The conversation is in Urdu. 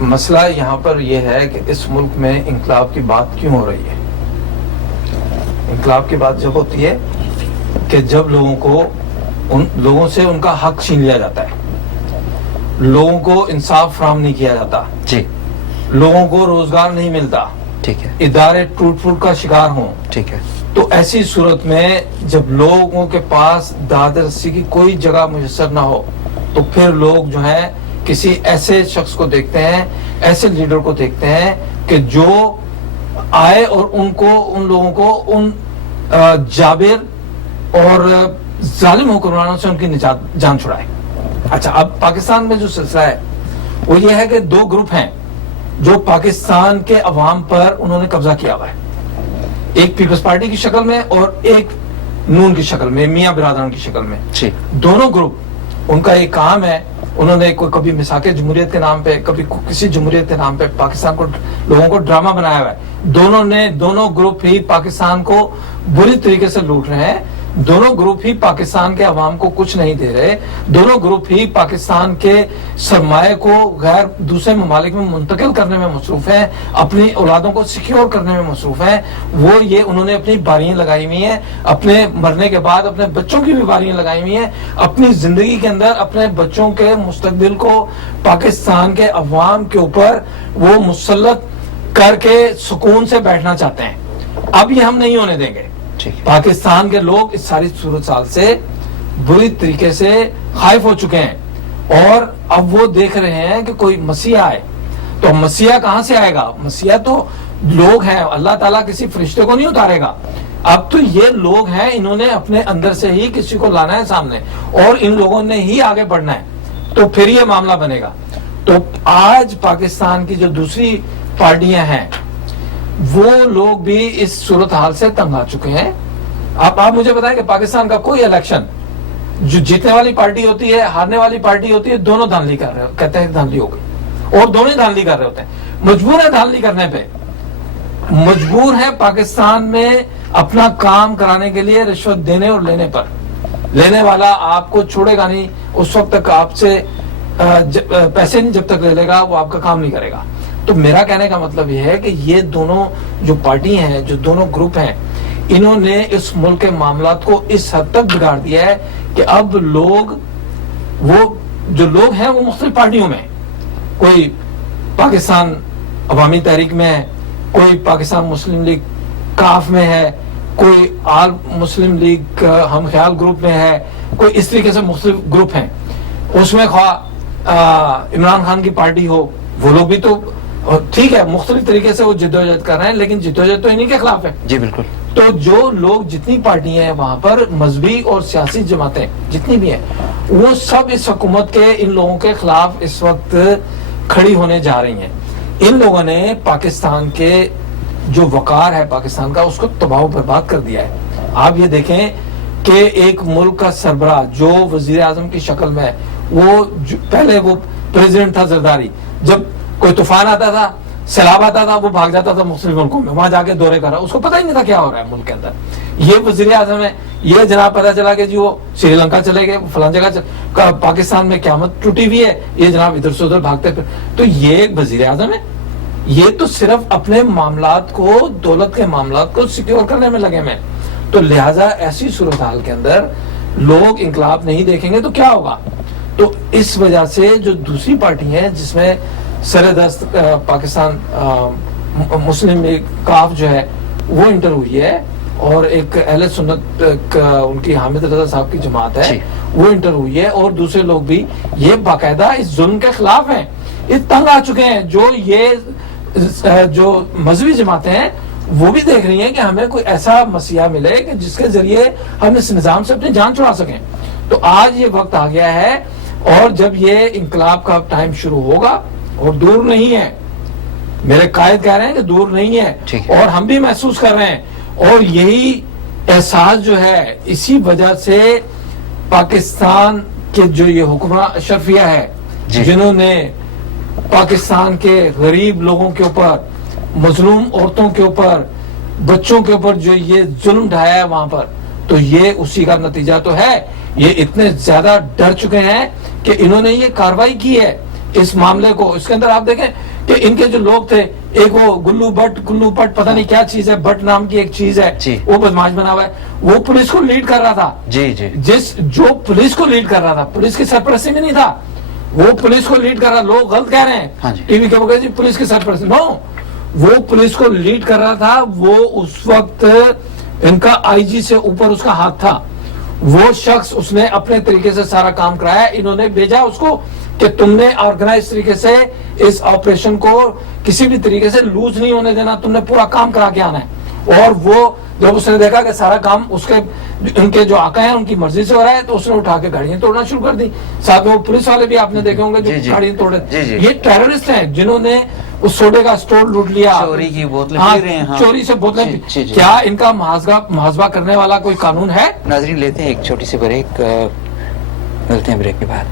مسئلہ یہاں پر یہ ہے کہ اس ملک میں انقلاب کی بات کیوں ہو رہی ہے؟ انقلاب کی بات جب ہوتی ہے کہ جب لوگوں کو ان لوگوں سے ان کا حق چھین لیا جاتا ہے، لوگوں کو انصاف فراہم نہیں کیا جاتا، جی لوگوں کو روزگار نہیں ملتا، ٹھیک ہے، ادارے ٹوٹ پھوٹ کا شکار ہوں، ٹھیک ہے، تو ایسی صورت میں جب لوگوں کے پاس داد رسی کی کوئی جگہ میسر نہ ہو تو پھر لوگ جو ہیں کسی ایسے شخص کو دیکھتے ہیں، ایسے لیڈر کو دیکھتے ہیں کہ جو آئے اور ان لوگوں کو ان جابر اور ظالم حکمرانوں سے ان کی جان چھڑائے۔ اچھا، اب پاکستان میں جو سلسلہ ہے وہ یہ ہے کہ دو گروپ ہیں جو پاکستان کے عوام پر انہوں نے قبضہ کیا ہوا ہے، ایک پیپلز پارٹی کی شکل میں اور ایک نون کی شکل میں، میاں برادران کی شکل میں۔ دونوں گروپ، ان کا ایک کام ہے، انہوں نے کبھی مساق جمہوریت کے نام پہ، کبھی کسی جمہوریت کے نام پہ پاکستان کو، لوگوں کو ڈرامہ بنایا ہوا ہے۔ دونوں گروپ ہی پاکستان کو بری طریقے سے لوٹ رہے ہیں، دونوں گروپ ہی پاکستان کے عوام کو کچھ نہیں دے رہے، دونوں گروپ ہی پاکستان کے سرمایہ کو غیر دوسرے ممالک میں منتقل کرنے میں مصروف ہیں، اپنی اولادوں کو سیکیور کرنے میں مصروف ہیں۔ انہوں نے اپنی باریاں لگائی ہوئی ہیں، اپنے مرنے کے بعد اپنے بچوں کی بھی باریاں لگائی ہوئی ہیں، اپنی زندگی کے اندر اپنے بچوں کے مستقبل کو پاکستان کے عوام کے اوپر وہ مسلط کر کے سکون سے بیٹھنا چاہتے ہیں۔ اب یہ ہم نہیں ہونے دیں گے۔ پاکستان کے لوگ اس ساری صورتحال سے بری طریقے سے خائف ہو چکے ہیں اور اب وہ دیکھ رہے ہیں کہ کوئی مسیح آئے، تو مسیح کہاں سے آئے گا؟ مسیح تو لوگ ہیں، اللہ تعالیٰ کسی فرشتے کو نہیں اتارے گا، اب تو یہ لوگ ہیں، انہوں نے اپنے اندر سے ہی کسی کو لانا ہے سامنے اور ان لوگوں نے ہی آگے بڑھنا ہے، تو پھر یہ معاملہ بنے گا۔ تو آج پاکستان کی جو دوسری پارٹیاں ہیں وہ لوگ بھی اس صورتحال سے تنگ آ چکے ہیں۔ آپ مجھے بتائیں کہ پاکستان کا کوئی الیکشن جو جیتنے والی پارٹی ہوتی ہے، ہارنے والی پارٹی ہوتی ہے، دونوں دھاندلی کر رہے کہتے ہیں دھاندلی ہو گئی، اور دونوں دھاندلی کر رہے ہوتے ہیں، مجبور ہے دھاندلی کرنے پہ، مجبور ہے پاکستان میں اپنا کام کرانے کے لیے رشوت دینے اور لینے پر۔ لینے والا آپ کو چھوڑے گا نہیں، اس وقت تک آپ سے پیسے نہیں جب تک لے لے گا وہ آپ کا کام نہیں کرے گا۔ تو میرا کہنے کا مطلب یہ ہے کہ یہ دونوں جو پارٹی ہیں، جو دونوں گروپ ہیں، انہوں نے اس ملک کے معاملات کو اس حد تک بگاڑ دیا ہے کہ اب وہ جو لوگ ہیں وہ مختلف پارٹیوں میں، کوئی پاکستان عوامی تحریک میں ہے، کوئی پاکستان مسلم لیگ کاف میں ہے، کوئی آل مسلم لیگ ہم خیال گروپ میں ہے، کوئی اس طریقے سے مختلف گروپ ہیں۔ اس میں خواہ عمران خان کی پارٹی ہو، وہ لوگ بھی تو ٹھیک ہے مختلف طریقے سے وہ جدوجہد کر رہے ہیں، لیکن جدوجہد تو انہی کے خلاف ہے۔ جی بالکل۔ تو جو لوگ جتنی پارٹیاں ہیں وہاں پر، مذہبی اور سیاسی جماعتیں جتنی بھی ہیں، وہ سب اس حکومت کے ان لوگوں کے خلاف اس وقت کھڑی ہونے جا رہی ہیں۔ ان لوگوں نے پاکستان کے جو وقار ہے پاکستان کا، اس کو تباہ و برباد کر دیا ہے۔ آپ یہ دیکھیں کہ ایک ملک کا سربراہ جو وزیر اعظم کی شکل میں، وہ پہلے وہ پریزیڈنٹ تھا زرداری، جب کوئی طوفان آتا تھا، سیلاب آتا تھا، وہ بھاگ جاتا تھا مختلف ملکوں میں، وہاں جا کے دورے کر رہا، اس کو پتہ ہی نہیں تھا کیا ہو رہا ہے ملک کے اندر۔ یہ وزیر اعظم ہے، یہ جناب پتہ چلا کہ جی وہ سری لنکا چلے گئے، فلاں جگہ پاکستان میں قیامت ٹوٹی ہوئی ہے، یہ جناب ادھر سے ادھر بھاگتے پھر۔ تو یہ ایک وزیر اعظم ہے، یہ تو صرف اپنے معاملات کو، دولت کے معاملات کو سیکیور کرنے میں لگے ہوئے ہیں۔ تو لہٰذا ایسی صورتحال کے اندر لوگ انقلاب نہیں دیکھیں گے تو کیا ہوگا؟ تو اس وجہ سے جو دوسری پارٹی ہے جس میں سر دست پاکستان مسلم لیگ کاف جو ہے وہ انٹر ہوئی ہے، اور ایک اہل سنت ان کی حامد رضا صاحب کی جماعت ہے وہ انٹر ہوئی ہے، اور دوسرے لوگ بھی یہ باقاعدہ اس ظلم کے خلاف ہیں، یہ تنگ آ چکے ہیں۔ جو مذہبی جماعتیں ہیں وہ بھی دیکھ رہی ہیں کہ ہمیں کوئی ایسا مسیحا ملے کہ جس کے ذریعے ہم اس نظام سے اپنی جان چھڑا سکیں۔ تو آج یہ وقت آ گیا ہے، اور جب یہ انقلاب کا ٹائم شروع ہوگا، اور دور نہیں ہے، میرے قائد کہہ رہے ہیں کہ دور نہیں ہے، اور ہم بھی محسوس کر رہے ہیں، اور یہی احساس جو ہے اسی وجہ سے پاکستان کے جو یہ حکمراں اشرفیہ ہے جنہوں نے پاکستان کے غریب لوگوں کے اوپر، مظلوم عورتوں کے اوپر، بچوں کے اوپر جو یہ ظلم ڈھایا ہے وہاں پر، تو یہ اسی کا نتیجہ تو ہے۔ یہ اتنے زیادہ ڈر چکے ہیں کہ انہوں نے یہ کاروائی کی ہے اس معاملے کو۔ اس کے اندر آپ دیکھیں کہ ان کے جو لوگ تھے، ایک وہ گلو پٹ پتہ نہیں کیا چیز ہے، بٹ نام کی ایک چیز ہے، جی وہ بدماش بنا ہوا ہے، وہ پولیس کو لیڈ کر رہا تھا. جی جی جو پولیس کو لیڈ کر رہا تھا، پولیس کی سرپرستی میں نہیں تھا، وہ پولیس کو لیڈ کر رہا. لوگ غلط کہہ رہے ہاں ہیں جی. ٹی وی کے وہ جی پولیس کی سرپرستی، نو، وہ پولیس کو لیڈ کر رہا تھا. وہ اس وقت ان کا آئی جی سے اوپر اس کا ہاتھ تھا. وہ شخص اس نے اپنے طریقے سے سارا کام کرایا. انہوں نے بھیجا اس کو کہ تم نے آرگنائز طریقے سے اس آپریشن کو کسی بھی طریقے سے لوز نہیں ہونے دینا، تم نے پورا کام کرا کے آنا ہے. اور وہ جب اس نے دیکھا کہ سارا کام اس کے ان کے جو آقا ہیں ان کی مرضی سے ہو رہا ہے، تو اس نے اٹھا کے گاڑیاں توڑنا شروع کر دی. ساتھ میں وہ پولیس والے بھی آپ نے دیکھے ہوں گے جو گاڑیاں توڑے. یہ ٹیررسٹ ہیں جنہوں نے اس سوڈے کا اسٹور لوٹ لیا، چوری کی بوتلیں پی رہے ہیں. چوری سے بوتلیں. کیا ان کا محاسبہ کرنے والا کوئی قانون ہے؟ ناظرین لیتے ہیں ایک چھوٹی سی بریک، ملتے ہیں بریک کے بعد.